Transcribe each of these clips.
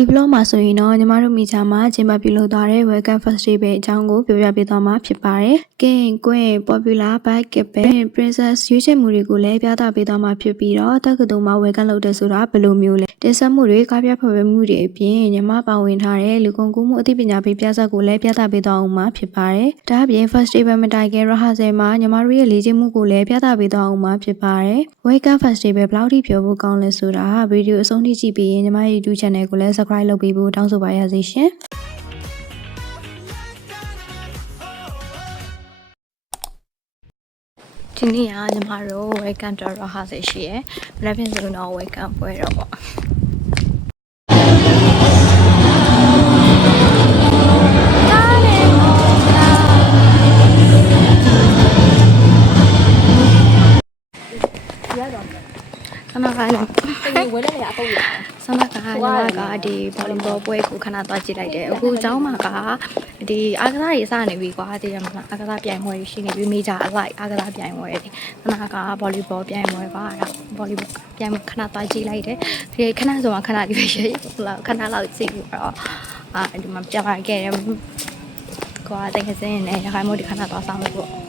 ဒီဘလော့မှာဆိုရင်တော့ညီမတို့မိသားမှာကျင်းပပြုလုပ်သွားတဲ့ Welcome Festival အကြောင်းကိုပြောပြပေးသွားမှာဖြစ်ပါတယ်။ King, Queen, Popular, Basketball, Princess ရွေးချယ်မှုတွေကိုလည်းပြသပေးသွားမှာဖြစ်ပြီးတော့တက္ကသိုလ်မှာ Welcome လုပ်တဲ့ဆိုတာဘယ်လိုမျိုးလဲ။တင်ဆက်မှုတွေကားပြဖော်ပြမှုတွေအပြင်ညီမပါဝင်ထားတဲ့လူကုန်ကူးမှုအသိပညာပေးပြဆက်ကိုလည်းပြသပေးသွားအောင်မှာဖြစ်ပါတယ်။ဒါ့အပြင် Festival မတိုင်ခင် Rehearsal မှာညီမတို့ရဲ့လေ့ကျင့်မှုကိုလည်းပြသပေးသွားအောင်မှာဖြစ်ပါတယ်။ Welcome Festival ဘယ်လောက်ထိပြောဖို့ကောင်းလဲဆိုတာဗီဒီယိုအဆုံးထိကြည့်ပြီးရင်ညီမရဲ့ YouTube Channel ကိုလည်း Subscribe လုပ်ပေးဖို့တောင်းဆိုပါရစေရှင်။ဒီနေ့ကညီမတို့ Welcome တော်တော်ဟာစေရှိရယ်။မနေ့ကဆိုတော့ Welcome ပွဲတော့ပေါ့။ဆန္ဒကလည်းဝဲလည်းအတော့ရဆန္ဒကညီမကဒီဘောလီဘောပွဲကိုခဏသွားကြည့်လိုက်တယ်အခုเจ้าမှာကဒီအားကစားတွေစနေပြီကွာသိရမလားအားကစားပြိုင်ပွဲရှိနေပြီမေဂျာအလိုက်အားကစားပြိုင်ပွဲတွေဆန္ဒကဘောလီဘောပြိုင်ပွဲပါအဲ့ဒါဘောလီဘောပြိုင်ပွဲခဏသွားကြည့်လိုက်တယ်ဒီခဏဆိုမှခဏဒီပဲရှိလောက်ခဏလောက်ကြည့်ပြီးတော့ဒီမှာပြပါခဲ့တယ်ကွာတကယ်စင်းနေရခိုင်မို့ဒီခဏသွားဆောင်လို့ပေါ့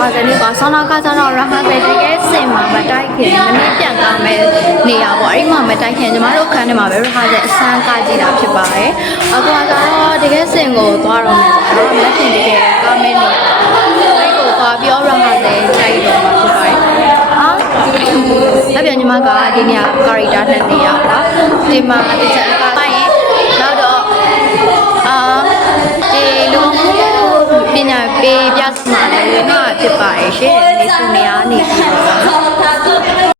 ဟာဇနီးကဆောင်းနာကကျတော့ရဟာဇယ်တကယ်စင်မှာမတိုက်ခင်မနေ့ပြန်ကောင်းမဲ့နေရပေါ့အဲ့မှာမတိုက်ခင်ကျမတို့ခန်းထဲမှာပဲရဟာဇယ်အစမ်းကကြည့်တာဖြစ်ပါတယ်အခုကတော့တကယ်စင်ကိုသွားတော့မယ်ဆိုတော့လက်ပြင်တကယ်ကောင်းမဲ့နေ နောက်ပြန်ညီမကဒီနေရာ character နဲ့နေရပါဒီမှာဒီချက်ကပိုင်းနောက်တော့ဒီလူမှုပညာပေးပြစမှာလည်းငါဖြစ်ပါရဲ့ရှင်ဒီစုနေရာနေပြီး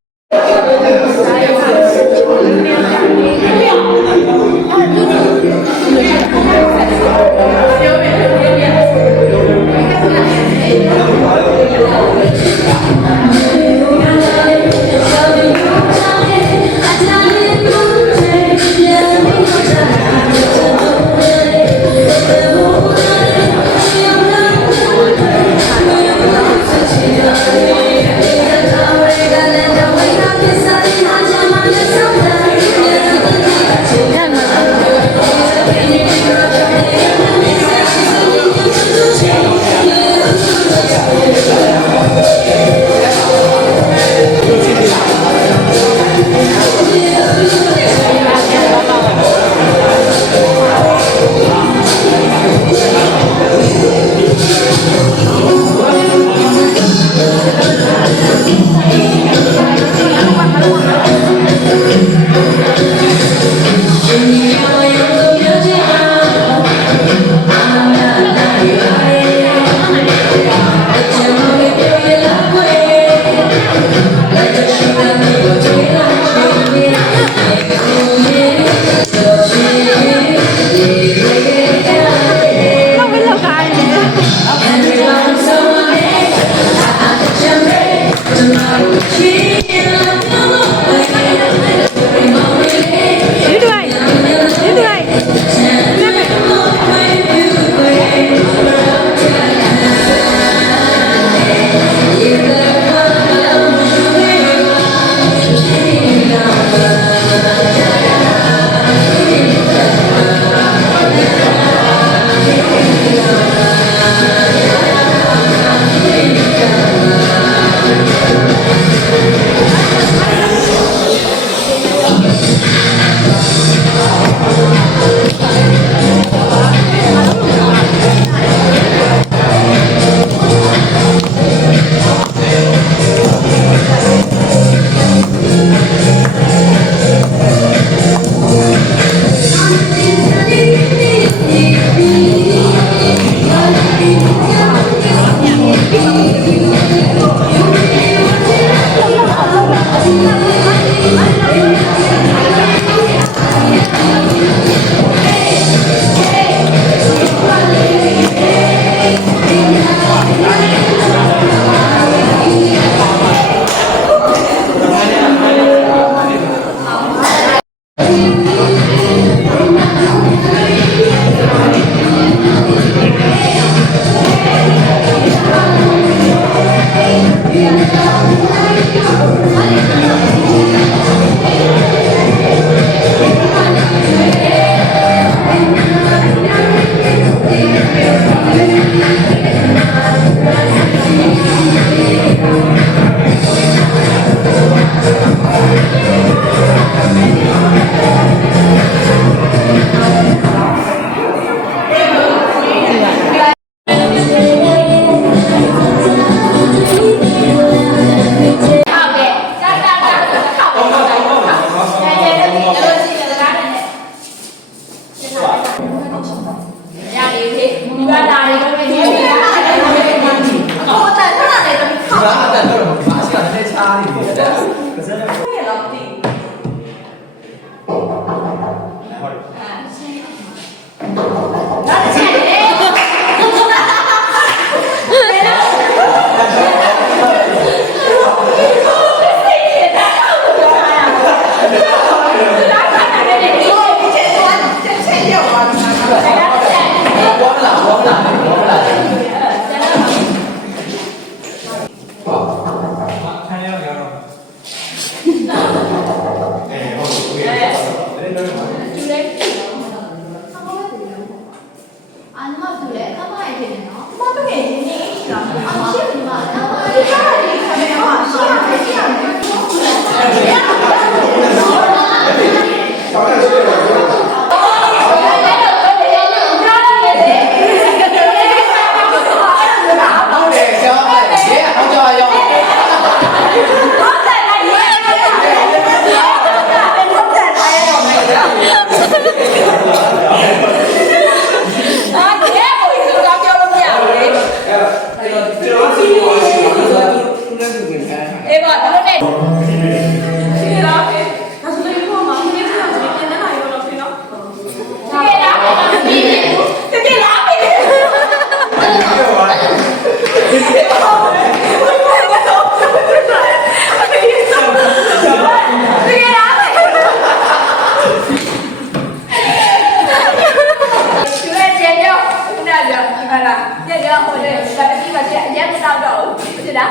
ဖြစ်တာ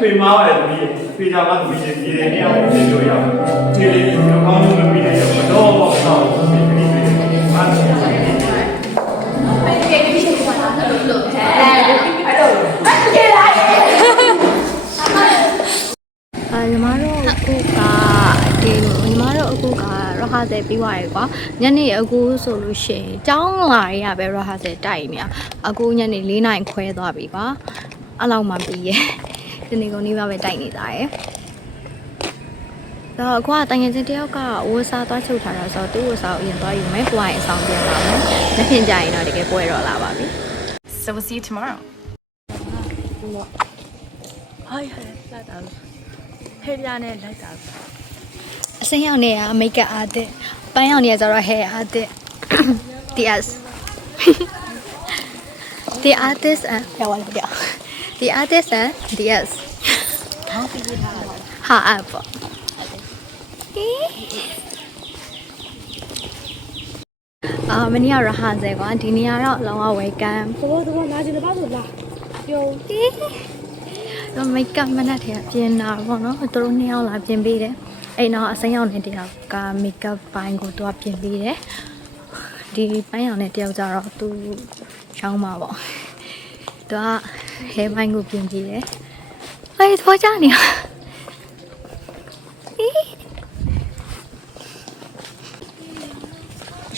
ဖေးမားတယ်ဒီဖေးကြမှာဒီဒီနေရာကိုပြင်လို့ရအောင်ဒီလေးကောင်းကောင်းမပြီးနိုင်တော့တော့တော့ဒီဒီလေးအားလုံးအဲ့ဒီကိစ္စကိုတော့လို့အဲ့တော့ကျေးလာရဲ့ညီမတို့အခုကညီမတို့အခုကရဟဆယ်ပြီးသွားရေကွာညနေအခုဆိုလို့ရှိရင်ကျောင်းလာရပဲရဟဆယ်တိုက်နေအခုညနေ4 နာရီခွဲသွားပြီကွာအဲ့လောက်မှပြီးရဲ့ဒီနေ့ကုန်နေပါပဲတိုက်နေသားရဲ့တော့အခုကတငယ်ချင်းတယောက်ကဝှစားသွားချုပ်ထားတာဆိုတော့သူ့ဝှစားကိုအရင်သွားယူမယ်ကိုကရင်အဆောင်ပြန်ပါမယ်လက်ဖြင့်ကြရင်တော့တကယ်ပွဲတော့လာပါပြီ So we'll see you tomorrow. Hi, like that. Hey, Liane, like that. အစင်းရောက်နေတာမိတ်ကအားတဲ့ပန်းရောက်နေရဆိုတော့ hair အားတဲ့ DS the artist and ပြောပါလို့ပြော the artist and DS ဟာအပေါ့မနေ့ကရဟဆယ်ကွာဒီနေ့ကတော့လောကဝေကမ်ဘောလာချင်တယ်ပါဆိုလားပြောတော့မိတ်ကမနက်တည်းပြင်တာပေါ့နော်သူတို့2 ယောက်လာပြင်ပေးတယ်အဲ့တော့အစင်းရောက်နေတယောက်ကမိတ်ကပ်ပိုင်းကိုသူကပြင်ပေးတယ်ဒီပိုင်းရောက်နေတယောက်ကြတော့သူချောင်းမှာပေါ့သူက hair ပိုင်းကိုပြင်ပေးတယ်အေးသွားကြနေ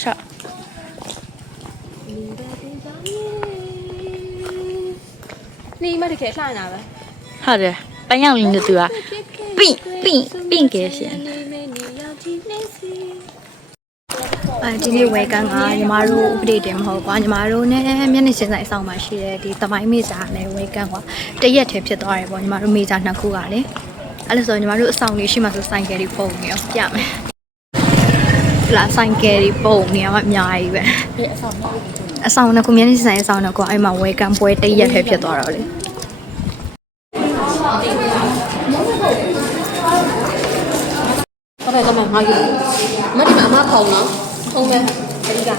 ရှာ你买的开啥呢？好的，白杨林的对吧？并给先。ဒီနေ့ဝေကန်ကညီမတို့ဥပဒေတင်မဟုတ်ကွာညီမတို့နဲ့မျက်နှာချင်းဆိုင်အဆောင်မှာရှိတဲ့ဒီသမိုင်းမေစာနဲ့ဝေကန်ကွာတရက်တည်းဖြစ်သွားတယ်ပေါ့ညီမတို့မေစာ2 ခုကလေအဲ့လို့ဆိုညီမတို့အဆောင်လေးရှိမှဆိုဆိုင်ကယ်တွေပုံနေရောပြမယ်လာဆိုင်ကယ်တွေပုံနေရမှအများကြီးပဲအဆောင်2 ခုမျက်နှာချင်းဆိုင်အဆောင်2 ခုအဲ့မှာဝေကန်ပွဲတရက်တည်းဖြစ်သွားတော့လေဟုတ်ကဲ့တော့ငါယူမဒီမှာအမဖုံနော်ဖုံပဲဒီက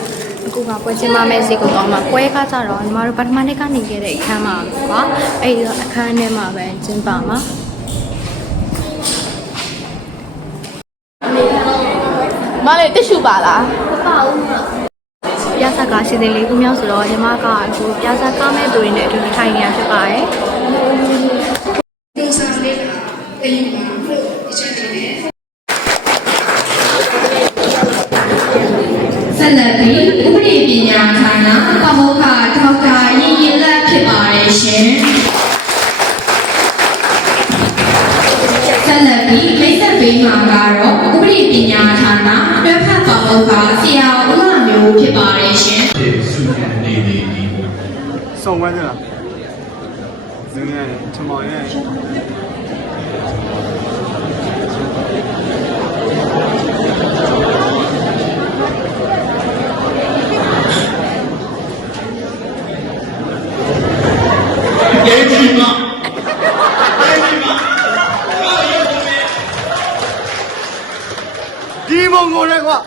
အခုကပွဲချင်းမမဲစီကိုတော့မှပွဲကကြတော့ညီမတို့ပထမနေ့ကနေခဲ့တဲ့အခန်းမှာကွာအဲ့ဒီအခန်းထဲမှာပဲကျင်းပမှာမလေးတစ်ရှူပါလားပြဿနာစီစဉ်လေးခုမြောက်ဆိုတော့ညီမကအခုပြဿနာကားမဲ့သူတွေနဲ့အတူထိုင်နေရဖြစ်ပါတယ်ဆက်လက်ပြီးဥပဒေပညာဌာနပမောက္ခဒေါက်တာရင်ရင်လက်ဖြစ်ပါတယ်ရှင်ဆက်လက်ပြီးမိတ်ဆက်ပေးမှာကတော့ဥပဒေပညာဌာနတွဲဖက်ပမောက္ခဆရာဦးလာမျိုးဖြစ်ပါတယ်ရှင်စုနေနေဒီ送完这了人家陈茂元ဒီမုံကိုလည်းကွာ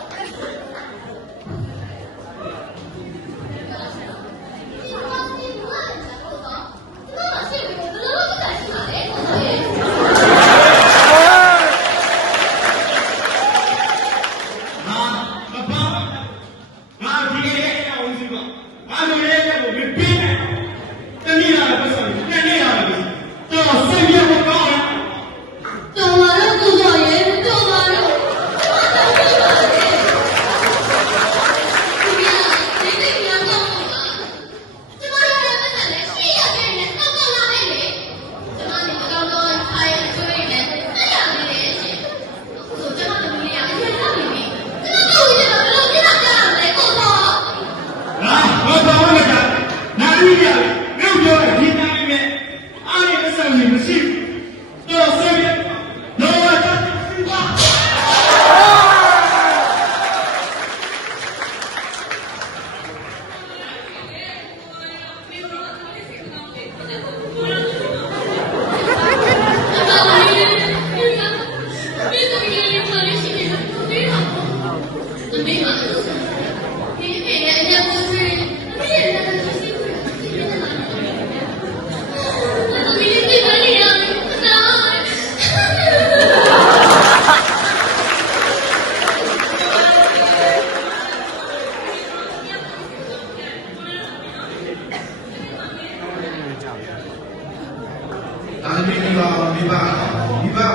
သမီးမိဘ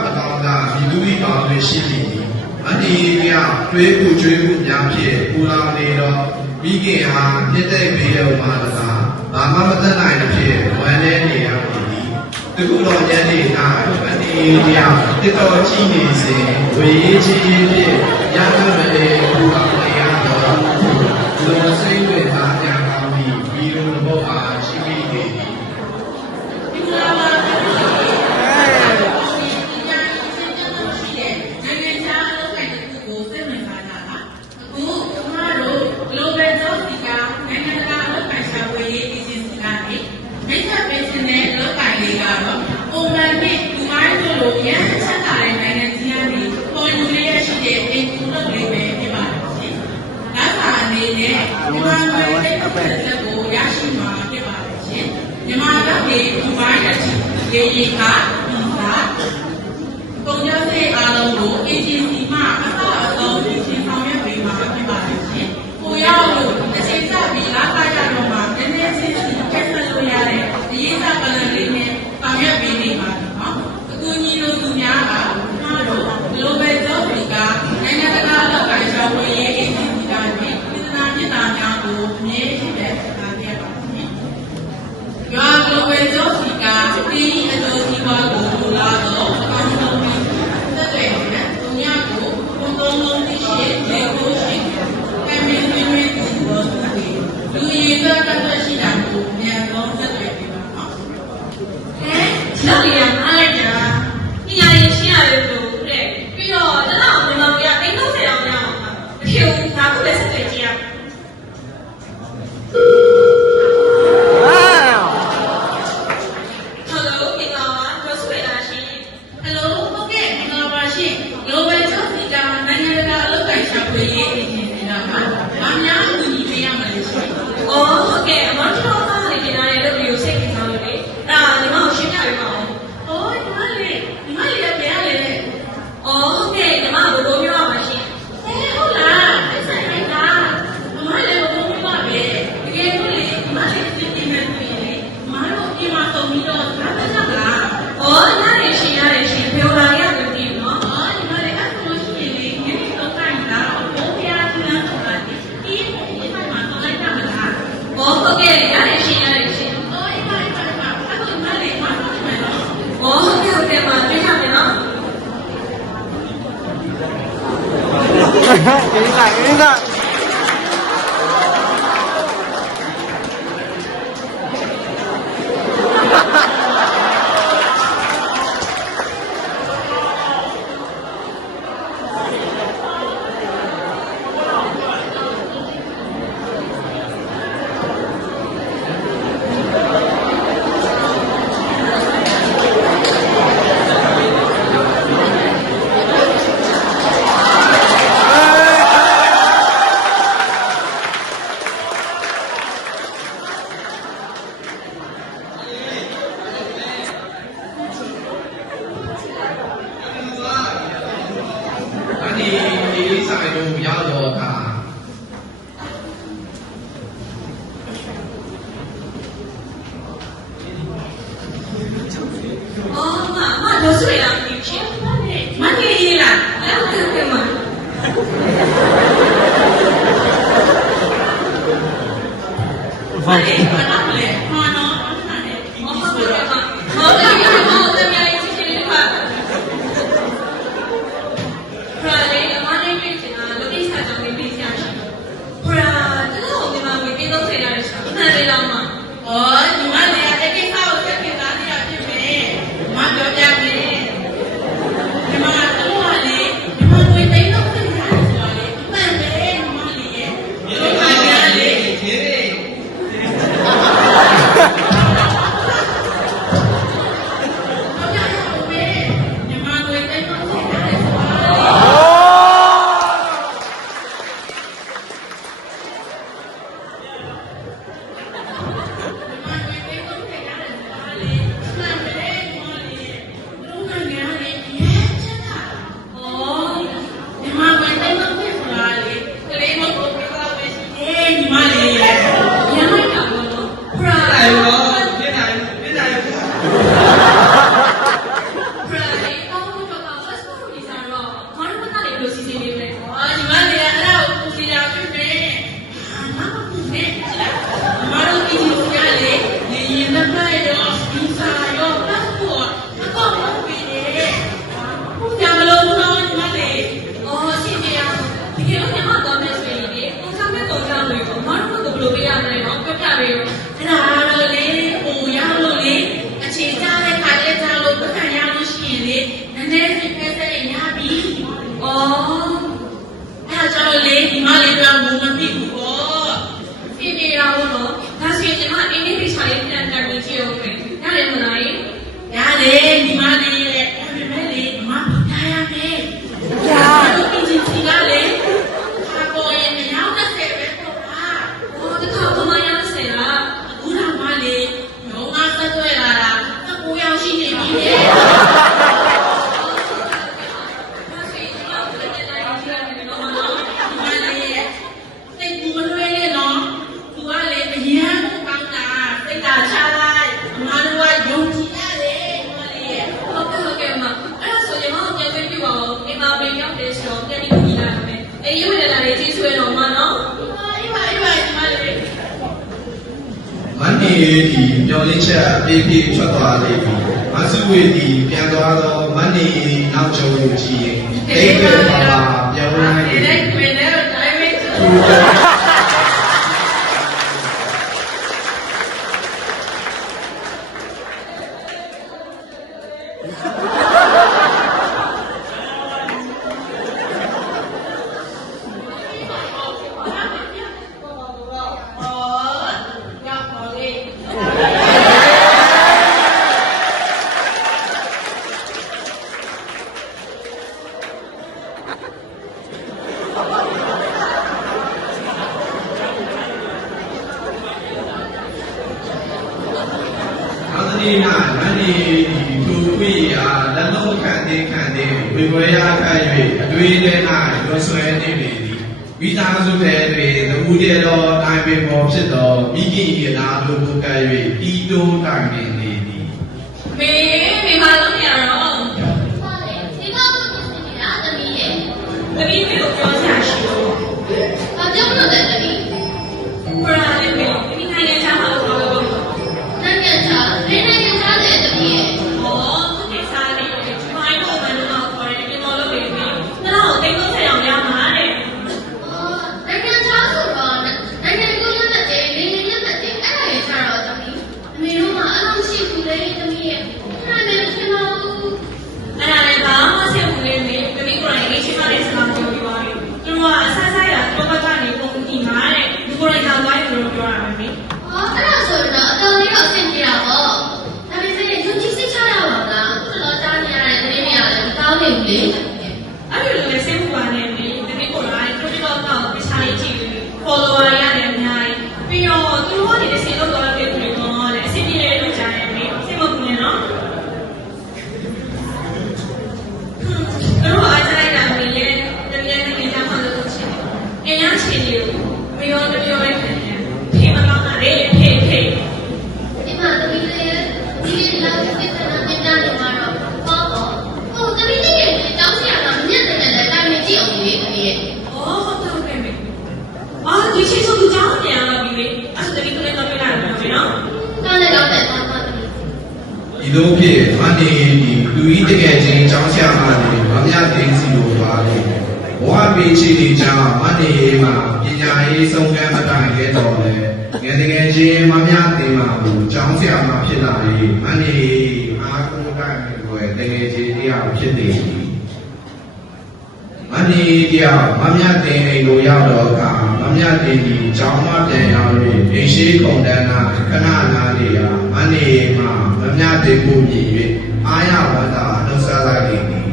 မကောင်းတာဒီလူကြီးကောင်းတွေရှိနေပြီအန်ဒီကတွေးခုကျွေးခုများဖြစ်ပူလောင်နေတော့မိခင်ဟာပြည့်တဲ့ပေးတဲ့ဥမာတကားဘာမှမတတ်နိုင်တဲ့ဖြစ်ဝမ်းနေနေရပြီတခုတော့ညနေကအန်ဒီကတစ်တော်ကြည့်နေစဉ်ဝေရေးချင်းချင်းဖြစ်ရရမတဲ့ပူလောင်နေရတော့လူစိတ်တွေပါကြကောင်းပြီးဒီလိုဘောအားရှိပြီးနေပြီမြန်မာပြည်ဒီပိုင်းအထိရေရေကဒီကပုံရတဲ့အားလုံးကို agency မှအစအဆုံးရှင်းဆောင်ရွက်ပေးမှာဖြစ်ပါတယ်ရှင်။ကိုရောက်လို့အချိန်စပြီးလာခါကြတော့မှနည်းနည်းချင်းချင်းကျက်ဆက်လို့ရတဲ့အရေးစားပလန်လေးနဲ့ဆောင်ရွက်ပေးနေပါတယ်နော်။အခုညီတို့သူများကကျွန်တော်တို့ global job ကနိုင်ငံတကာလောက်ကိုင်ဆောင်ဝင်ရေး agency ကနေပြည်နာပြည်သားများကိုအမြဲတမ်းဆက်ခဲ့ပါတယ်။ရွာလိုပဲကြောစီကပြည်အကျိုးစီးပွားကိုလာတော့အကောင်းဆုံးပြီးသက်တွေနဲ့သူများကိုပုံသုံးလုံးသိရှိလေကိုရှိကံမင်းမင်းမင်းသူတို့လူရည်သက်သက်ရှိတာကိုအများဆုံးသက်တွေပြပါတော့။နောက်ရအားလိုက်တာပညာရေးရှင်းရတယ်လို့တဲ့ပြီးတော့တလောက်မြန်မာပြည်ကအိမ်30အောင်ရအောင်ပါအဖြူငါ့ကိုလည်းဆက်ကြည့်ရ အေးရွေးနေတာလေးကြီးဆွဲတော့မှနော်အေးပါညီမလေး မန္တေဒီမျောလင်းချက်အေးပြေးထွက်သွားလိမ့်မယ်မဆုဝေဒီပြန်သွားတော့မန္တေနောက်ချုံကိုကြည့်ရင်အိမ်ကပါပြောင်းလိုက်တယ် ဒီကွေနဲ့တိုင်းမဲ့သူ နောက်တစ်နေ့မှာမန္တေဒီသူ့ဝိယာလက်လုံးခံတဲ့ဝေဝရခတ်၍အတွေ့အကြုံ၌လွန်ဆွဲနေပေသည်မိသားစုထဲတွင်သမှုတည်းသောတိုင်ပင်ပေါ်ဖြစ်သောမိခင်၏နာတို့ကိုကပ်၍တီးတိုးတိုင်ပင်နေသည် မေမလုံးရတော့ ဒီကောင်းကိုသိနေတာသမီးရဲ့ တမီးကိုပြောချင်ရှိတော့ ။ဘာကြောင့်လို့လဲသမီး ဘရာလေးမေတမီးနိုင်ရချမှာလို့ပြောတော့ ။နိုင်ငံခြားနိုင်ငံခြားတဲ့သမီးရဲ့ ဟောဒီစားလေးကိုဒီမိုင်းတော့မလို့တော့ခေါ်တယ်ဒီမော်လို့ပဲပြီးတော့တိတ်တော့ဆက်အောင်ရမှာတဲ့ ။အော်နိုင်ငံခြားဆိုတော့နိုင်ငံကိုလက်မှတ်တယ်နေနေလက်မှတ်တယ်အဲ့ဒါရဲ့ခြားတော့သမီး။အမေတို့ကအဲ့လိုရှိဘူးလေသမီးရဲ့။အဲ့ဒါလည်းရှင်တော်ဘူး အဲ့ဒါလည်းဘာမှဆက်ဘူးလေမေတမီးကိုယ်တိုင်အချင်းမလေးစကားပြောပြီးသွားပြီသူကအဆဆရတော့ဘက်ကနေပုံကြည့်မှာတဲ့ဒီကိုယ်တိုင်ကြောက်သွားပြီလို့ပြောရမယ်မေ ။အော်အဲ့ဒါဆိုတော့အတော်လေးတော့အဆင်ပြေတာပေါ့။ဒါပေမဲ့ယုံကြည်စိတ်ချရပါလား။ခုတော့ကြားနေရတဲ့သတင်းတွေကလည်းမကောင်းနေဘူးလေ။ အဲ့လိုလည်းစိတ်မပါနဲ့မေတမီးကိုယ်တိုင်သူတို့တော့ပခြားရေးကြည့်ပြီး follower ရတယ်အများကြီးပြီးတော့သူတို့ကနေစိတ်လောက်တော့တဲ့သူတွေတော့လည်းအဆင်ပြေတယ်လို့ကြားရတယ်မေစိတ်မပူနဲ့နော်တို့အားကြလိုက်တာမေရဲ့တမီးရဲ့နိုင်ငံခြားမှာလို့ချင်တယ်အင်အားချင်တယ်မေရောတမီးရောလည်းခံတယ်ဖေးမကောင်းတာလေဖေး ဒီမှာသမီးလေးဒီလောက်စစ်စစ်နဲ့တင်ပြနေမှာတော့ပေါ့ပေါ့ဟိုသမီးလေးရဲ့တောင်းစရာကမြင့်တယ်လည်းတိုင်မကြည့်အောင်လေသမီးရဲ့ အော်ဟုတ်တယ်မေအာဒီချစ်ဆိုသူကြောင်းပြန်လာပြီလေအဲ့ဒါတမီးကလည်းတော့ပြလာတယ်နော် ကောင်းတယ်ကောင်းတယ်တောင်းပါသမီး ဒီလိုဖြစ်မန္တေဒီလူကြီးတကယ်ချင်းကျောင်းဆရာမတွေမမြတ်သိစီလိုပါလေဘဝပေချီနေကြမန္တေမှာပညာရေးဆုံးကမ်းမတိုင်ခဲ့တော့လေငယ်တကယ်ချင်းမမြတ်သိမှာကိုကျောင်းဆရာမဖြစ်လာပြီးမန္တေအားကိုးတိုင်ကိုတကယ်ချင်းတရားဖြစ်နေပြီမန္တေတရားမမြတ်သိအိမ်ကိုရောက်တော့ကမမြတ်သိဒီကျောင်းမပြန်ရောက်ပြီးအိမ်ရှိကုန်တန်းကခဏနာနေရမန္တေမှာမမြတ်သိကိုမြည်၍အာရဝတ္တနှုတ်ဆက်လိုက်နေသည်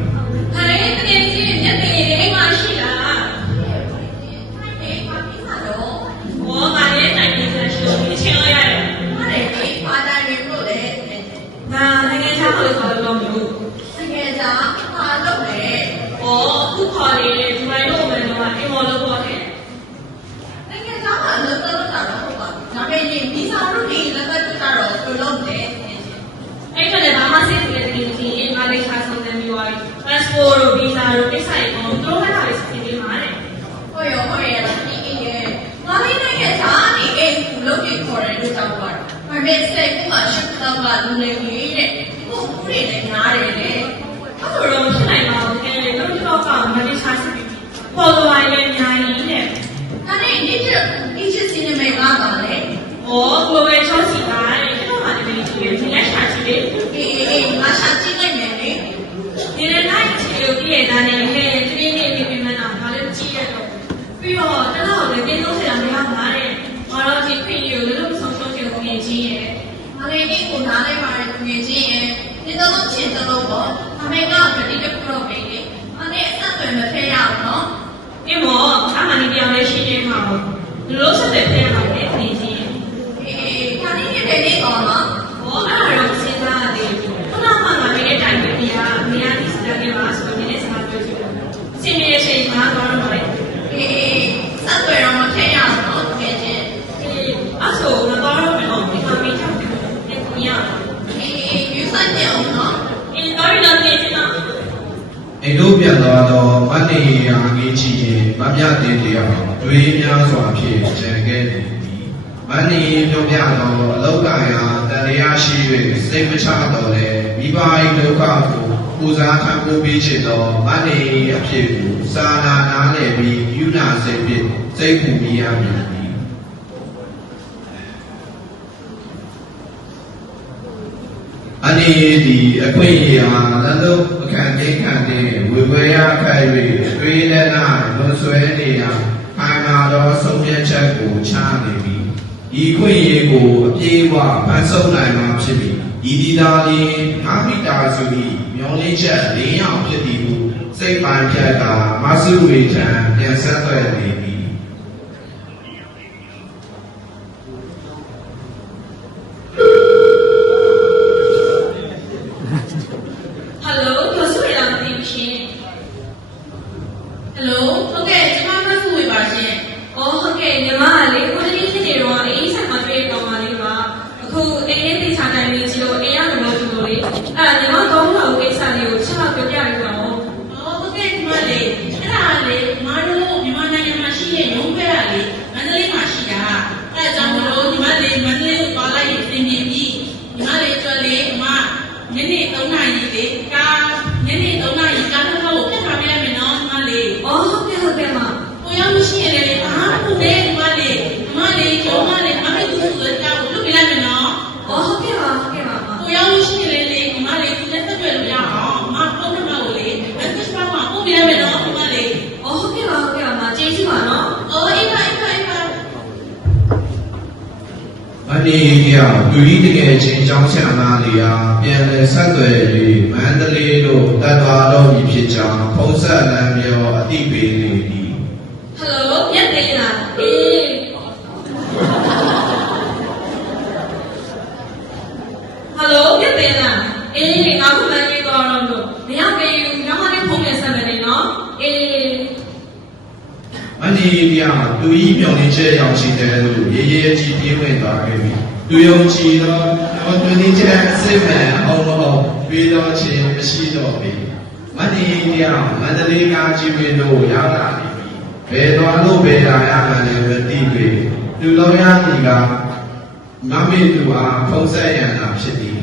ဟဲ့တကယ်ကြီးမျက်သိနေအိမ်မှာရှိလား အေးဘာဖြစ်မှာတော့ ဟောငါလည်းတိုင်နေတယ်ရှိလို့အချင်းလို့ရတယ် ဟုတ်တယ်ဒီဘာသာရေးလို့လေ ငါနိုင်ငံခြားမှာလို့ဆိုတော့မျိုး တကယ်ကြောင့်ဘာလုပ်လဲ ဟောခုခေါ်နေတယ်ဒီမိုင်းလို့မယ်တော့အိမ်မော်လို့ပေါ့တယ် တကယ်ကြောင့်ဘာလုပ်တော့တာတော့ဟုတ်ပါဘူးဒါပေမဲ့ဒီစာတို့ဒီလက်သက်ကတော့ဘယ်လိုလဲ အဲ့ဒါလည်းဘာမှစိတ်ကြည်နေတယ်ငါလည်းခြားဆုံးတယ်မျိုးပါ passport တို့ visa တို့ကိစ္စတွေပေါ့သူတို့ကလည်းစိတ်ကြည်နေမှာတဲ့ ဟုတ်ရောဒီအေးရဲ့ငါလေးနဲ့ဒါနေအေးလုပ်ပြီးခေါ်တယ်လို့တောင်းပါဒါပေမဲ့စိတ်ကမှရှက်တော့ကလူနေကြီးတဲ့ကိုဦးတွေလည်းနားတယ်လေ အဲ့လိုတော့ဖြစ်နိုင်ပါဘူးတဲ့တို့တော့ကမလေးခြားစီပြီး follower လည်းအများကြီးတဲ့ ဒါနဲ့ဒီကျအချင်းချင်းနဲ့မပါလေ ဟော global ချောစီပါတဲ့ကျွန်တော်မှလည်းဒီလိုဒီလက်ရှာစီလေး အေးငါရှာကြည့်လိုက်မယ်လေ ဒီနေ့တိုင်းချီလို့ပြည့်တာနဲ့ဟဲ့ဒီနေ့နေ့ပြပြမှန်းတော့ဘာလို့ကြည့်ရတော့ပြီးတော့တလောက်လည်းတင်းသုံးဆရာမရမှာတဲ့ဘာလို့ဒီဖိကိုလည်းလို့ဆုံးရှုံးချင်ကိုနေကြီးရဲ့ ငါလေးကိုနားလိုက်ပါတယ်ငွေချင်းရဲ့ဒီတော့ချင်းတော့ပေါ့အမေကတတိယပရောပေးတယ်အနေအဆက်တွေမဖဲရအောင်နော် ဒီမောအမှန်တရားလည်းရှိနေမှာပေါ့ဒီလိုဆက်တဲ့ဖဲရမှာလေနေကြီးရဲ့ အေးခါလေးနဲ့လေးအောင်နော် ဟောအဲ့ဒါတော့စဉ်းစားရတယ်ခုနကမှငါမင်းရဲ့တိုင်ပဲပြာအမေကဒီစတဲ့ကမှာဆိုတော့ဒီနေ့စကားပြောကြည့်တယ်စင်မြေချိန်မှာတော့တော့လေ အေးဆက်တွေတော့မဖဲရအောင်နော်ငွေချင်း အဲ့ဆိုငါတော့တော့မယ်နော်ဒီမှာမင်းချောက်တယ်ဒီည အေးယူဆိုင်နေအောင်နော် အေးတော့လည်းနေချင်တာ အိ တို့ပြန်သွားတော့မတ်နေရာကြီးကြည့်ရင်မပြတဲ့တရားတွေးများစွာဖြစ်ကြံခဲ့သည်မတ်နေပြောပြတော့အလောက်ကရာတန်ရာရှိ၍စိတ်မချတော့လဲမိဘ၏ဒုက္ခကိုပူဇာခံပိုးပေးချင်တော့မတ်နေအဖြစ်ကိုစာနာနားလည်ပြီးယူနာစိတ်ဖြင့်စိတ်ပူမိရမည်အနေဒီအခွင့်အရေးဟာလည်းတော့အခန့်သိခံတဲ့ဝေဝဲရခိုင်၍တွေးလည်းနာလွန်ဆွဲနေရာအာနာတော်ဆုံးဖြတ်ချက်ကိုချနေပြီဤခွင့်အရေးကိုအပြေးအဝဖန်ဆုပ်နိုင်မှာဖြစ်ပြီဤဒီသာလျှင်ငါမိတာစု၏မျောလင်းချက်၄ရောက်ဖြစ်သည်ဟုစိတ်ပိုင်းဖြတ်တာမဆုဝေထံပြန်ဆက်သွယ်နေပြီဟယ်လိုပြောဆိုရအောင်တင်ရှင်ဟယ်လိုဟုတ်ကဲ့ကျွန်မမဆုဝေပါရှင်အော်ဟုတ်ကဲ့ညီမလေးကိုတည်းဖြစ်နေတော့အေးဆက်မတွေ့တော့ပါလိမ့်ပါအခုအေးလေးချာတိုင်းလေးကြည့်လို့အေးရမလို့ဒီလိုလေးအဲ့ဒါညီမကောင်းတော့ကိစ္စလေးကိုချက်တော့ပြောပြလိုက်ပါဦးအော်ဟုတ်ကဲ့ညီမလေးအဲ့ဒါလေမတို့မြန်မာနိုင်ငံမှာရှိတဲ့ရုံးခွဲရလေမန္တလေးမှာရှိတာအဲ့ဒါကြောင့်မလို့ညီမလေးမန္တလေးကိုသွားလိုက်ရင်အဆင်ပြေပြီညီမလေးအတွက်လေအမညနေ3 နာရီလေကားညနေ3 နာရီကားတစ်ခါကိုပြတ်ထားပြရမယ်နော်ညီမလေးအော်ဟုတ်ကဲ့ဟုတ်ကဲ့မကိုရောက်မရှိရင်လေအားဟုတ်တယ်ညီမလေးကျောင်းမလေးအမေသူ့ကိုတောက်လုပ်ပြလိုက်မယ်နော်အော်ဟုတ်ကဲ့ပါကိုရောက်မရှိရင်လေညီမလေးသူနဲ့ဆက်သွယ်လို့ရအောင်အမဖုန်းနံပါတ်ကိုလေမက်ဆေ့ချ်ပါမှာပို့ပြရမယ်နော်ညီမလေးအော်ဟုတ်ကဲ့ပါမကျေးဇူးပါနော်အော်အေးပါအနေကသူဤတကယ်ချင်းကြောင်းဆရာမလေးဟာပြန်လည်ဆက်သွယ်၍မန္တလေးတို့တတ်သွားတော့ပြီဖြစ်ကြောင်းဖုံးဆက်လမ်းပြောအတိပေးနေသည်ဟယ်လိုမြတ်သေးလားအေးဟယ်လိုမြတ်သေးလားအေးငါကမန်လေးတော့တော့မရပေဘူးငါမလေးဖုန်းနဲ့ဆက်မယ်နော်အေးအနေကသူဤမျောလင်းချက်ရောက်ရှိတယ်လို့ရေးရေးကြီးပြေးဝင်သွားခဲ့ပြီသူယုံကြည်တော့သူနေချက်အစစ်မှန်အောင်လို့ပြေးတော့ခြင်းမရှိတော့ပြီမန္တလေးကကြည်ဝင်တို့ရောက်လာပြီဘယ်သွားလို့ဘယ်လာရမှန်းလည်းမသိပြီလူတော်ရသည်ကမမေသူအားဖုံးဆက်ရန်သာဖြစ်သည်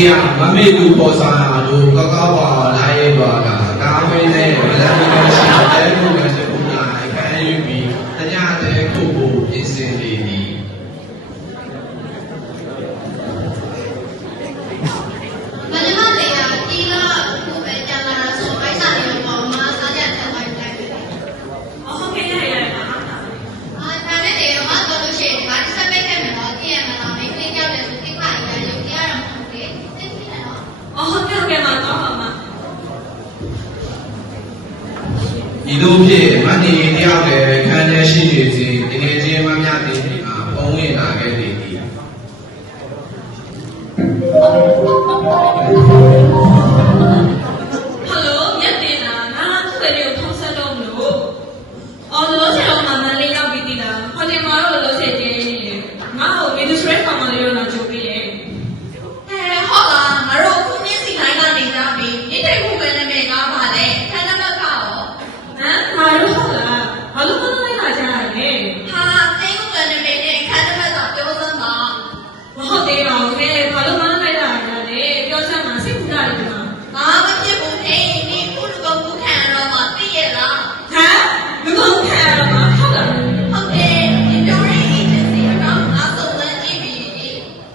ဒီကမမေသူပေါ်စားတို့ကောက်ကောက်ပါလာရဲပါကကားမင်းနဲ့ဗလန်မင်းရှိတဲ့ဘုရားစုလာခံယူပြီးတရားတဲ့ခုကိုပြင်ဆင်နေသည်မနမလေးကတီလာကိုပဲကြလာတာဆိုအိုက်စာလေးကိုပေါ်မှာစားကြတယ်လိုက်လိုက်ပဲအော်ဟုတ်ကဲ့ရပါဒါနဲ့တည်းကမတော်လို့ရှိရင်ဒီမှာတစ်ဆက်ပဲခဲ့မယ်တော့တည့်ရမှာလားမိန်းကလေးကြောက်တယ်ဆို ဖြင့်မတ်နေတယောက်လည်းခံရရှိနေစဉ်တကယ်ချင်းမများတဲ့ဒီမှာဖုံးဝင်လာခဲ့နေသည် ဟယ်လိုမြတ်တင်လားငါဆွေလေးကိုဖုန်းဆက်တော့မလို့အော်လို့ဆက်တော့မှမလေးရောက်ပြီးပြီလားဟိုတယ်မှာတော့လို့ဆက်တယ်ငါ့ကိုမင်းတို့ဆွဲဆောင်မလေးတော့လာကြိုးပြီးတယ်ဟုတ်လားငါတို့ခုနင်းစီတိုင်းကနေကြပြီနေ့တိုင်းခုပဲနဲ့မဲ့ငါပါလေခဏမကောက်ဟမ်ငါတို့ဟုတ်လားဘာလို့မလိုက်လာကြရလဲဟာတင်းခုပဲနဲ့မဲ့နဲ့ခဏမတော့ပြောစမ်းပါမဟုတ်သေးပါဘူးလေဘာလို့မလိုက်လာကြလဲပြောစမ်းပါစိတ်ကူးတာလေဒီမှာငါမဖြစ်ဘူးဟဲ့ဒီခုလူကောင်ကူခံရတော့မှသိရလားဟမ်လူကောင်ခံရတော့မှဟုတ်လားဟုတ်တယ်ဒီပြောရင်း agency ကတော့ငါစုံစမ်းကြည့်ပြီးသူ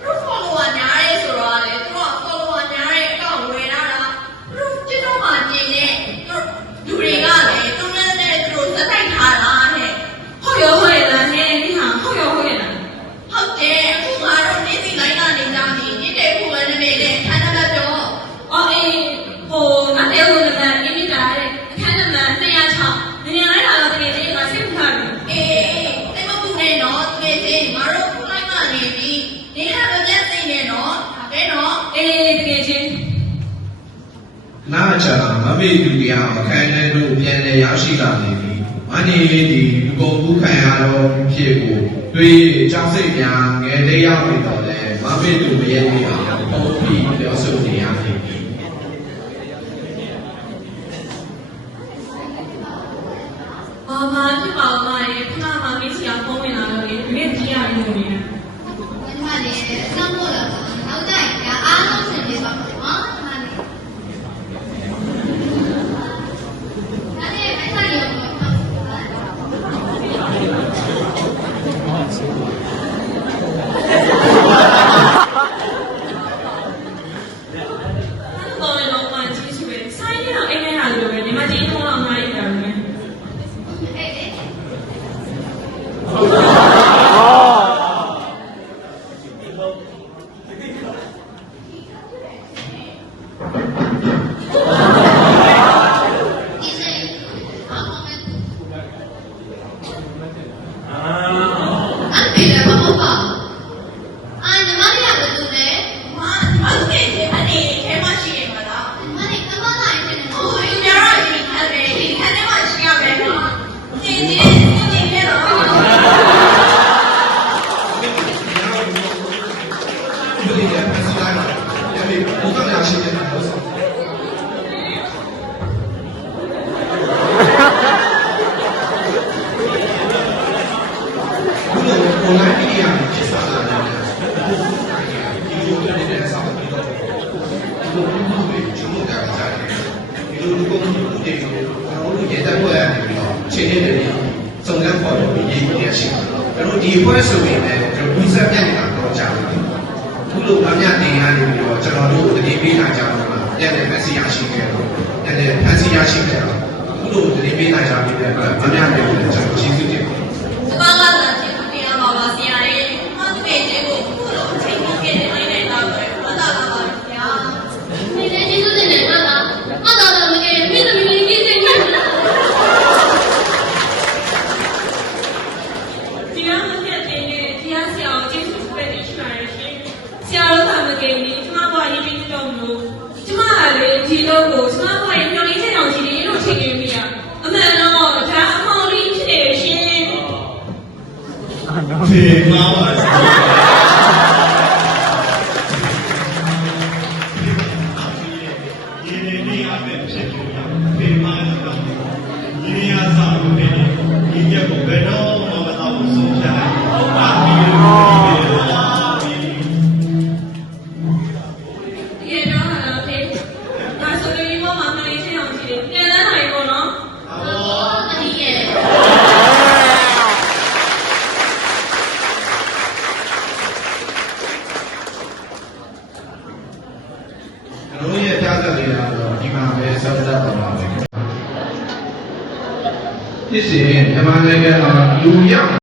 တို့ follower များရဲဆိုတော့လေသူတို့ follower များရဲအကောင့်ဝယ်လာတာသူတို့ကျွန်တော်မှမြင်နေလူတွေကလေသူနဲ့သူတို့စက်တိုက်ထားတာတဲ့ဟုတ်ရောဟုတ်ရလားဟဲ့ဒီဟာဟုတ်ရောဟုတ်ရလားဟုတ်တယ်အခုငါတို့နေစီလိုက်ကနေကြပြီဒီတဲ့ခုပဲနေနေခဏတော့အော်အေးဟိုငါတယောက်လုံးလည်းအင်းမိတာတဲ့အခန်းနံပါတ်206နေရာလိုက်လာတော့တကယ်ကြီးငါစိတ်ဖတ်ပြီတိတ်မပူနဲ့နော်တကယ်ကြီးငါတို့ခုလိုက်မှနေပြီနေရတော့မျက်စိနဲ့နော်ဒါပဲနော်တကယ်ကြီး နာချာမမေလူတရားခိုင်တဲ့တို့ပြန်လည်ရောက်ရှိလာနေပြီမနေဒီလူကုန်ကူးခံရတော့ဖြစ်ကိုတွေးကြောက်စိတ်များငယ်လေးရောက်နေတော့လေမမေလူမရဲ့နေအောင်ပုံပြီးပြောဆိုနေရနေပြီ ဘာဖြစ်ပါ့မလဲခဏမှမင်းစီအောင်ဖုန်းဝင်လာတော့လေဒီနေ့ကြည့်ရနေတယ် ဒီမှာလေစမ်းဖို့လာနောက်တိုင်းကအားလုံးစင်ပြပါမယ်နော်ဒီမှာလေဒါနဲ့အဲ့ဒါရောတော်တယ်တော့မှကြည့်ရှိပဲဆိုင်ရအောင်အိမ်ထဲလာလို့ပဲဒီမှာကြည့်တော့အများကြီးတယ်မယ် ဒီပွဲဆိုရင်လည်းဒီစက်ပြတ်နေတာတော့ကြာပြီခုလိုမမြတင်ရနေပြီးတော့ကျွန်တော်တို့တတိပေးနိုင်ကြတော့မှတက်တဲ့ message ရရှိခဲ့တော့တက်တဲ့ message ရရှိခဲ့တော့ခုလိုတတိပေးနိုင်ကြပြီတဲ့အတွက်မမြတင်လို့ကျွန်တော်ကျေးဇူးတင်ပါတယ် စပါးလာတာကျေးဇူးတင်ရပါပါဆရာရဲ့မတ်မေကျေးကိုခုလိုအချိန်ကြီးပြည့်နေနိုင်တာပဲမှတ်သားပါပါဆရာ နေလေကျေးဇူးတင်တယ်မှတ်တာမကယ်မိသမီးလေးကြီးစိတ်နဲ့လား ဒီရမပြတ်တဲ့ဒီရဆရာကိုကျေးဇူးပဲတင်ရှိပါရရှင်ဆရာတို့ကမကယ်ဘူးကျမဘွားရေးပြီးတော့မလို့ကျမကလေဒီလိုကိုကျမဘွားရဲ့ပြောင်းလဲချက်အောင်ရှိတယ်လို့ထင်နေမိရအမှန်တော့ဒါအမောင်လေးဖြစ်နေရှင် ဒီမှာပါဒီနေ့အမေဖြစ်ကြရဒီမှာတော့ဒီရစာလို့နေဒီချက်ကိုဘယ်တော့မှမတော့ဆုံးဖြတ်နိုင်ပါဘူး ဒီတော့ဟာတော့ဖေးဒါဆိုရင်ဒီမှာမလေးချက်အောင်ရှိတယ်ပြန်လာနိုင်ပေါ့နော် အတီးရဲ့ ကျွန်တော်ရဲ့ကြားသက်လေးကတော့ဒီမှာပဲဆက်သက်ပါပါပဲဒီစဉ်မြန်မာနိုင်ငံမှာလူရောက်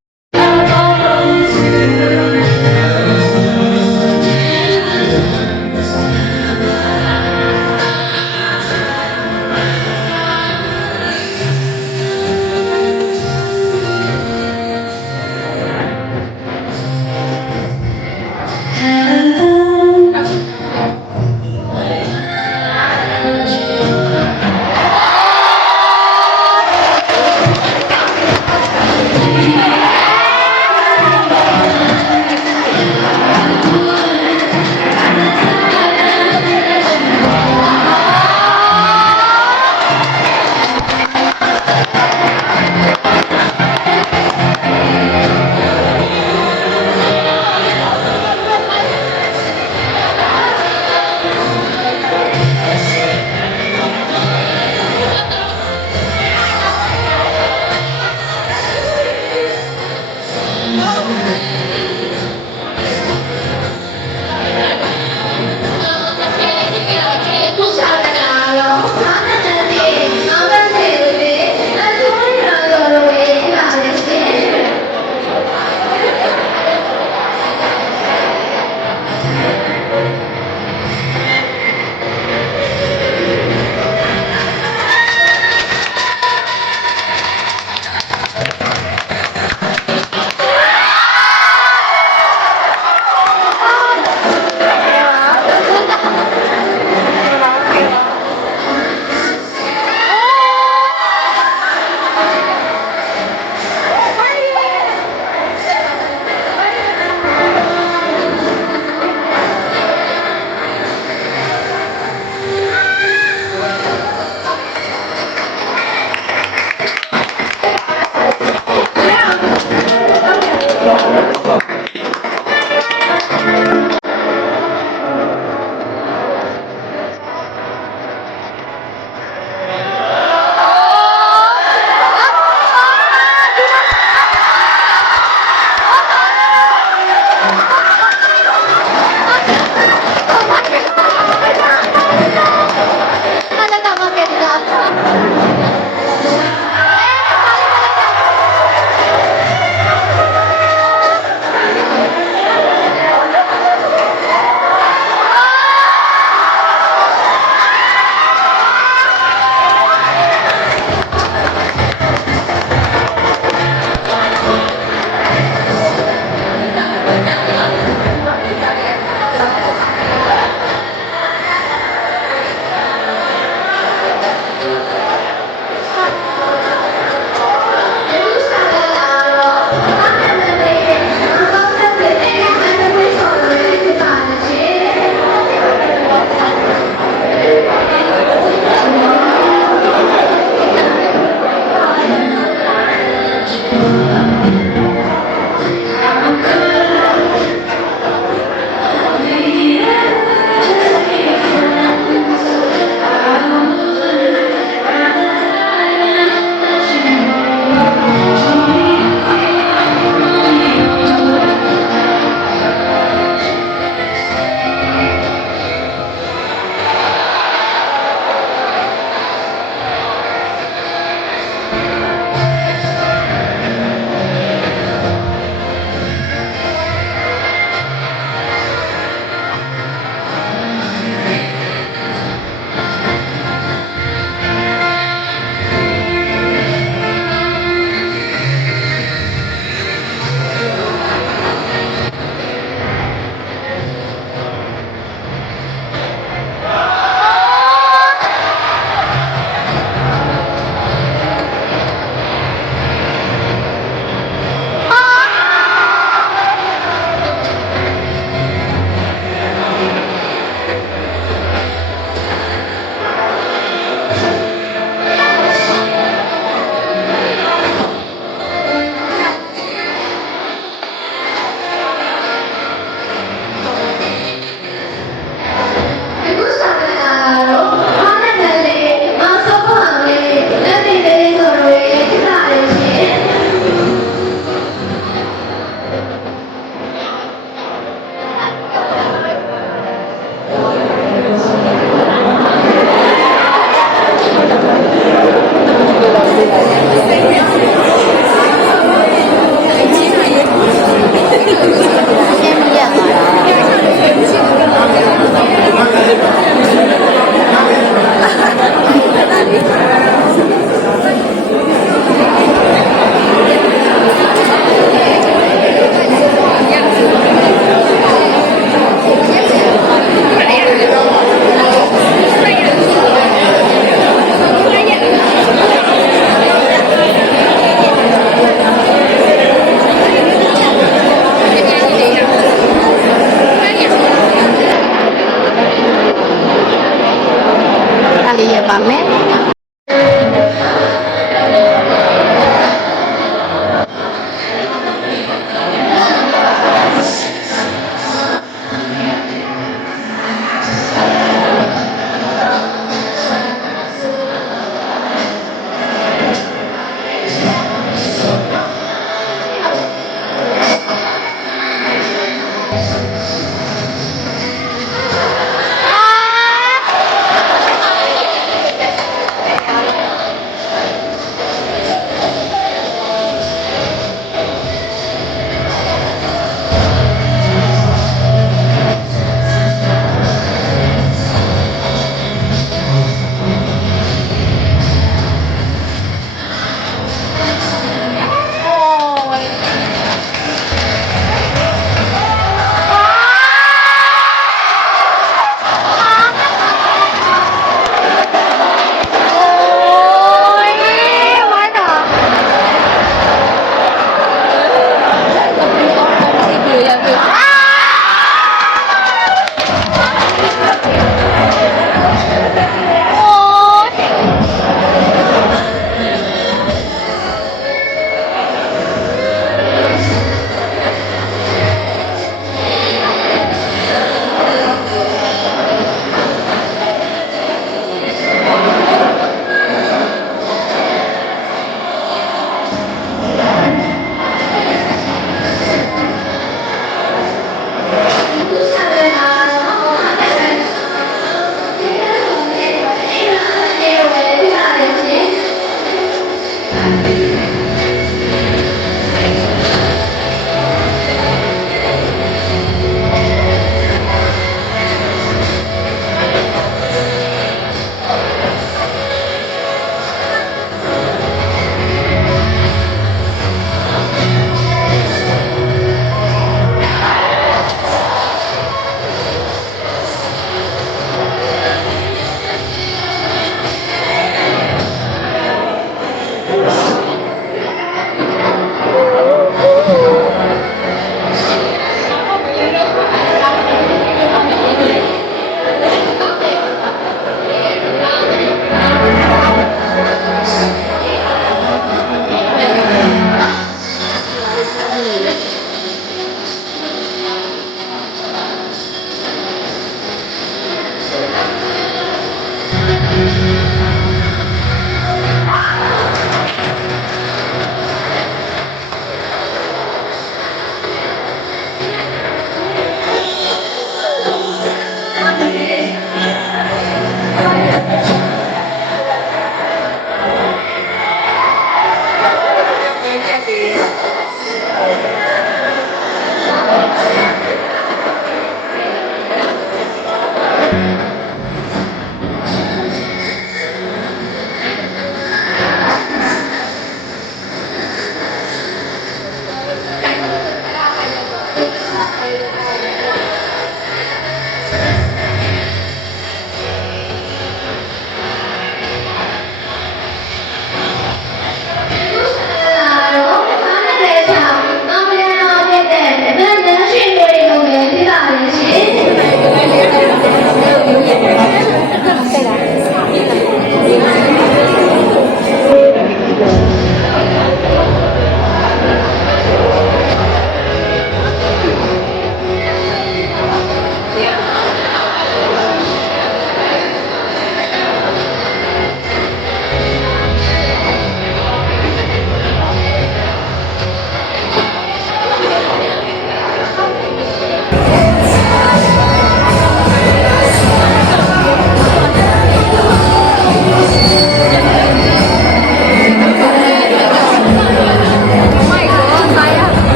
ဖြစ်ပါမယ်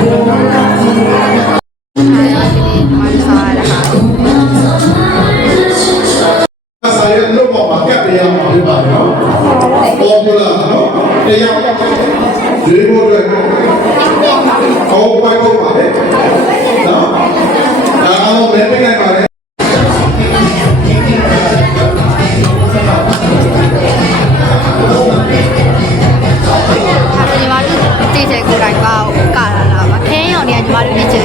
စာရဲ့လုပ်ပေါ်မှာကပ်တရားမှာဖြစ်ပါနော်ပေါ်ပူလာနော်တရားဒီလိုတွေအော်ပိုက်ဖို့ပါလေနော်ဒါအောင်လည်းပြနိုင်ပါလေ ညီမတို့တေးချေကိုယ်တိုင်ပါကာလာလာပါခင်းရောင်နေညီမတို့တေးချေ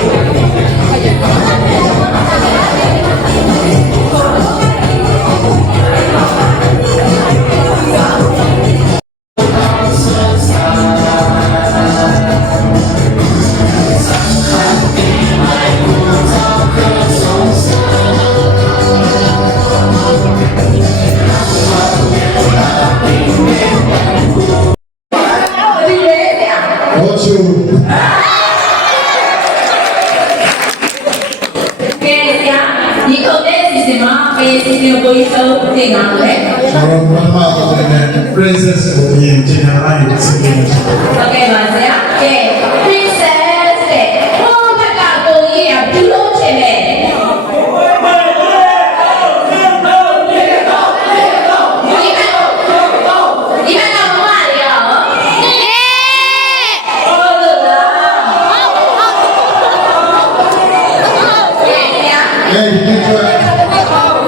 好久。 ကဲဆရာဒီကုန်တဲ့အစီအစဉ်မှာဘယ်အစီအစဉ်ကိုကိုကြီးဆုံးသင်တာလဲ ကျွန်တော်ဘာမှမလုပ်တဲ့ princess ကိုရင်ကျင်လာတဲ့စကင်း ဟုတ်ကဲ့ပါဆရာကဲ princess တဲ့ဟောဘက်ကကိုကြီးကဘူးလို့ချင်တယ်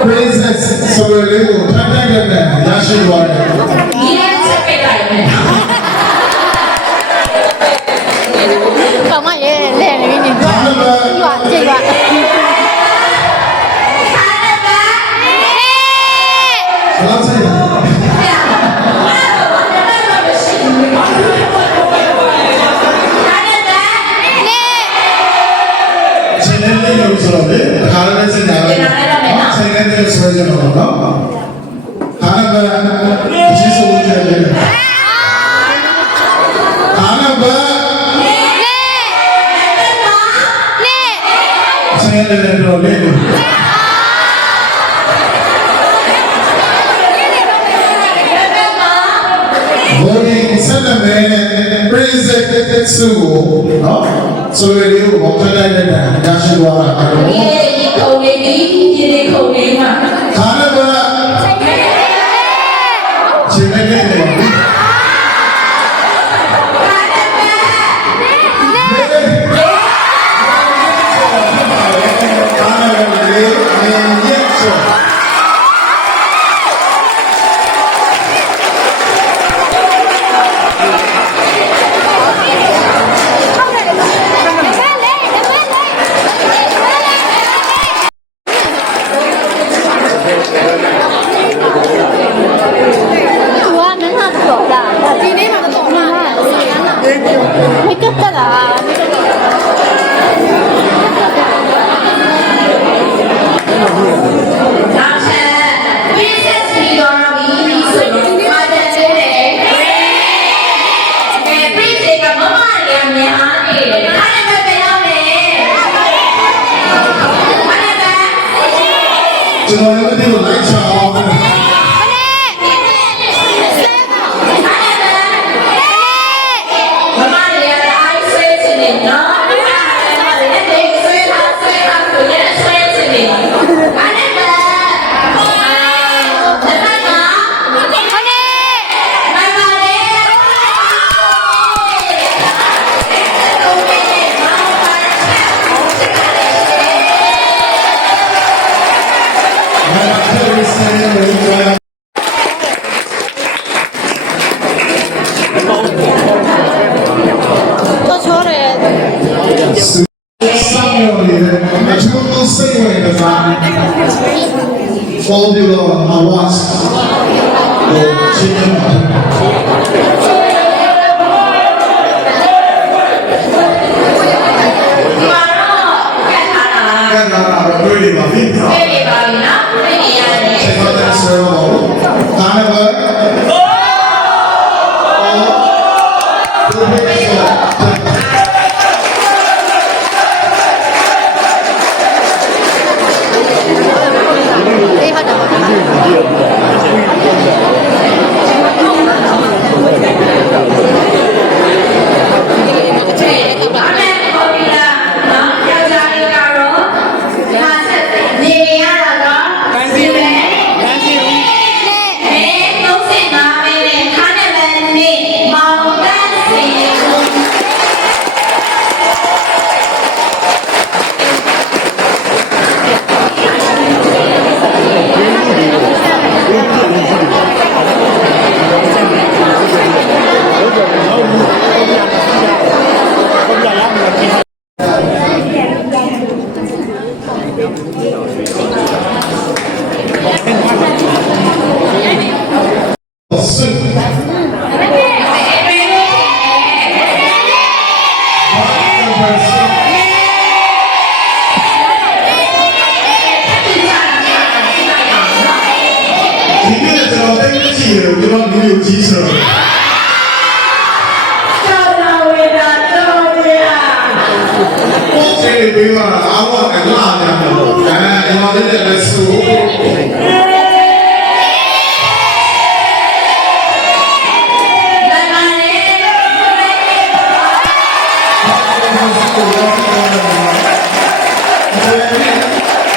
princess ဆိုရလေးကိုထိုင်ထိုင်နဲ့ရရှိသွားတယ် ဒီနေ့ချက်ပေးလိုက်မယ် ကောင်မရဲ့လဲနေနေကြွားကြည့်ပါ ဘာလို့ဆိုင်လဲကျင်းနေလို့ဆိုတော့လေခါရတဲ့စင်တာပဲဆိုင်ကနေဆွဲကြတော့နော်ခါရတဲ့ရှိစိုးတယ်လေခါရတဲ့ဆိုင်ကနေတော့လေဘောဒီစက်တဲ့ princess စုကိုနော်ဆိုရလေးကိုပေါ်ထိုင်လိုက်တဲ့ရရှိသွားတာအဲ့တော့ ဒီခုံလေးဒီဒီခုံလေးမှာ ခါရတဲ့ကျင်းနေတယ်ကျွန်တော်လည်းမသိလို့လိုက်ချအောင် Formula Awards chicken really love it. Check out that ceremony. Carnival. ဒီနေ့ကျွန်တော်တိတ်ကြည့်ရကျွန်တော်ဒီလိုကြီးဆိုတော့ကိုယ်စီပြီးတော့အားဝကလာတယ်အဲဒီမှာလည်းဆူ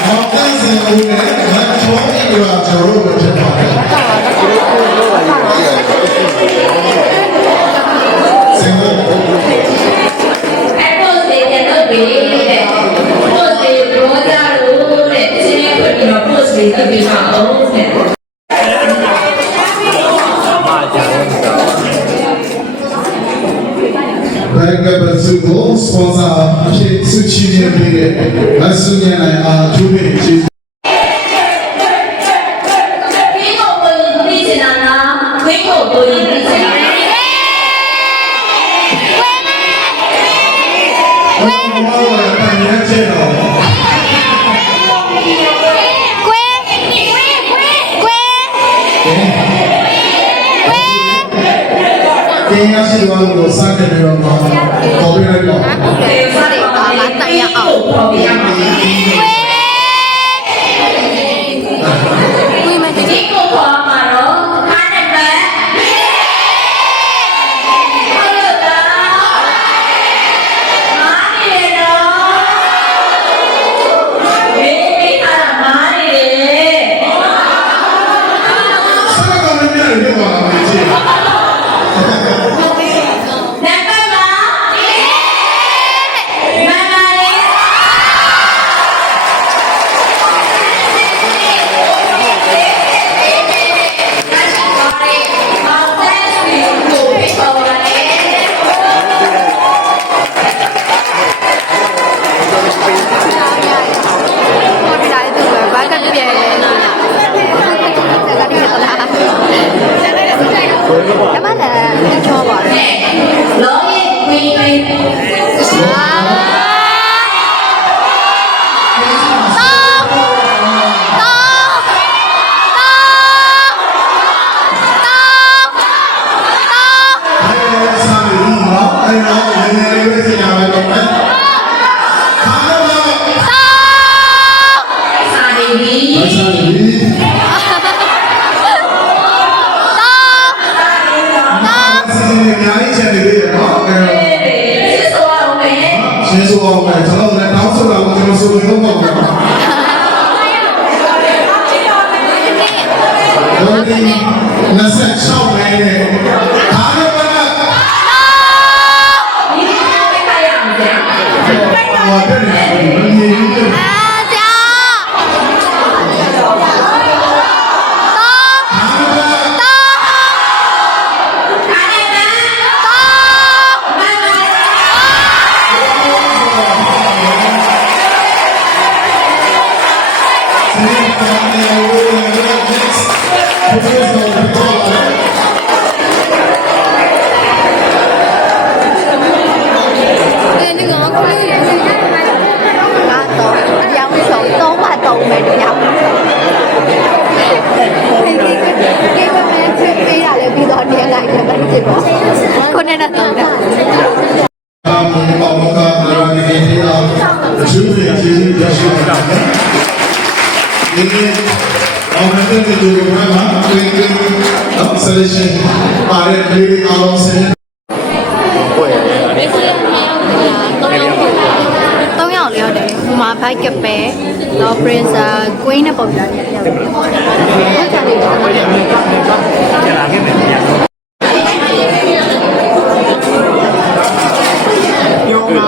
မောင်ကန်စင်ဦးနဲ့မတ်ချောပြီးတော့ကျွန်တော်တို့ဖြစ်ပါတယ်စင်ဦး အဲ့ပို့စေတဲ့တော့ဘေးတဲ့ပို့စေရောကြလို့တဲ့ရှင်းရပြီးတော့ပို့စေတဲ့ပြီးပါအောင်တဲ့ ဘယ်ကဘစုကိုစပွန်ဆာအဖြစ်စုချီနေပြီးတဲ့လက်စုညနေအားကျူးပြီးကျေးဇူး ဒီကိုကိုပြီးချင်တာလားဝင်းကိုကိုပြီးချင်တာလား 我半年见到。今天是我们3个人嘛，后边那个。Bike ပဲတော့ Prince Queen နဲ့ပုံစံနဲ့ပြောတယ်။ဟုတ်တယ်။ကျလာခဲ့မယ်။ပြောမှာ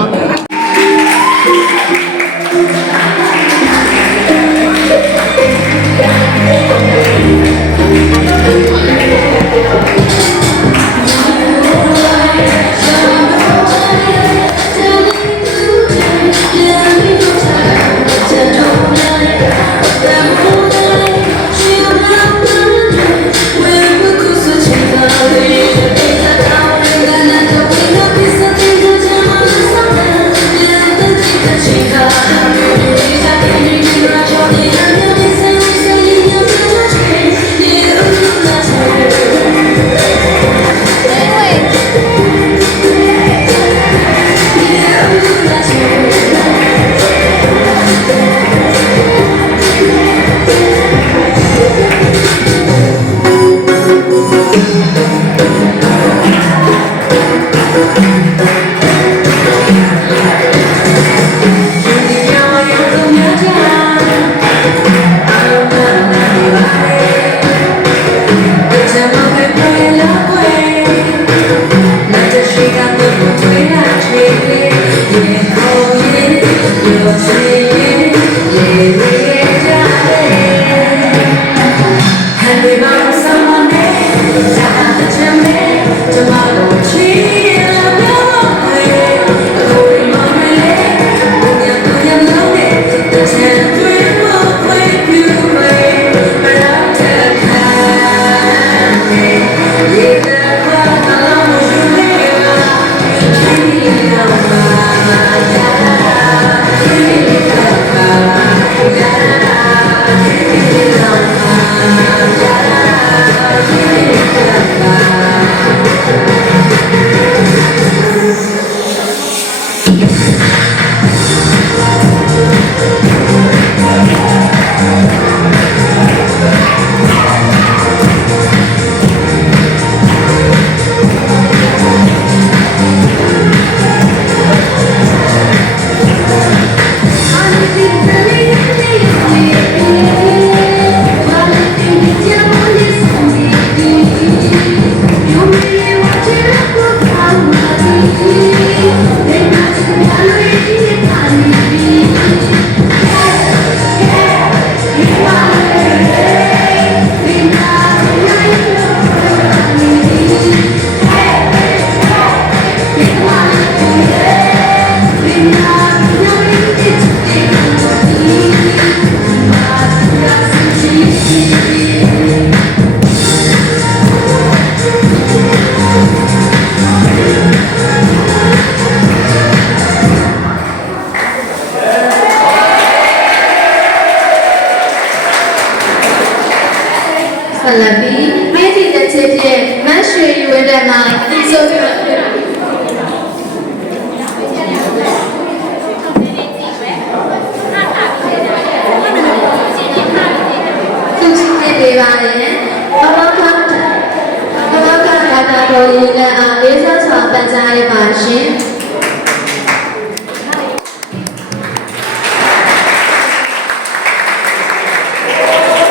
ပေးပါရင်ဘလောက်ကဘာသာတော်ရည်နဲ့အားလေးစားစွာပန်ကြားရပါရှင်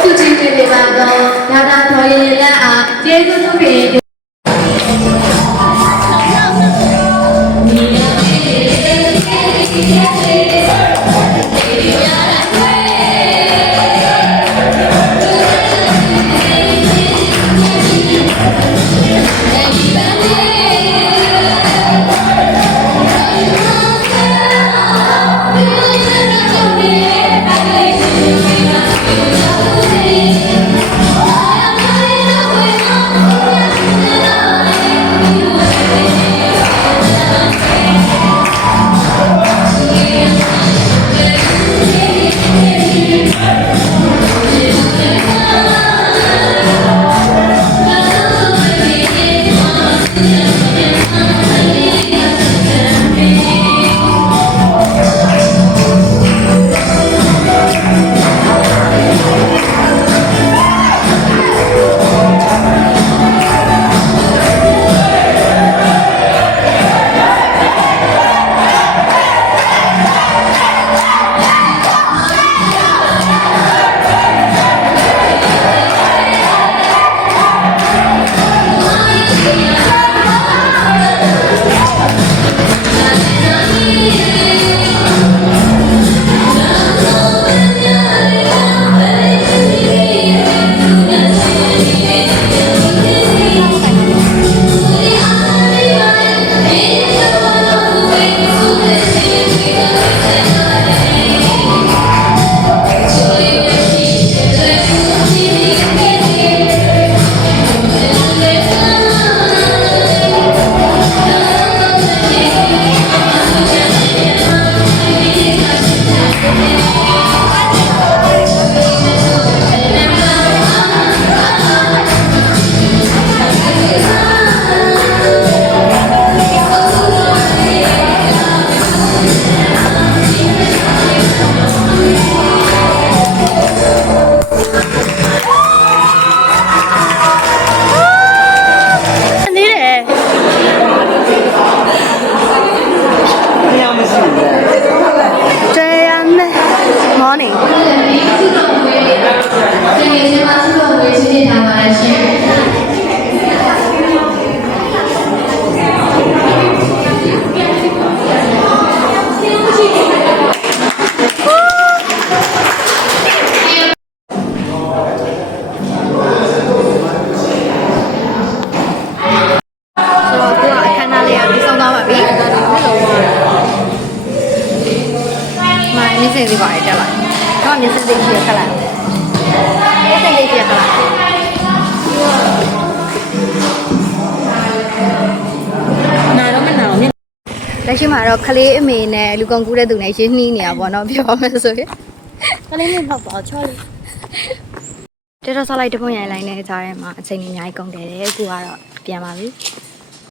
သူကြည့်နေပါတော့ဘာသာတော်ရည်နဲ့အားကျေးဇူးပြုပြီးမြင့်စင်စီပါတယ်တက်လိုက်တော့မြင့်စင်စီကြီးခက်လိုက်မြင့်စင်လေးကြီးခက်လိုက်နာတော့မနာဘူးလက်ရှိမှာတော့ခလေးအမေနဲ့လူကုန်ကူးတဲ့သူနဲ့ရင်းနှီးနေရပါတော့ပြောမယ်ဆိုရင်ခလေးနဲ့တော့ပေါ့ချောလေးတက်တော့ဆောက်လိုက်တပွန်ရိုင်လိုက်နေကြတဲ့မှာအချိန်ကြီးအများကြီးကုန်တယ်အခုကတော့ပြန်ပါပြီ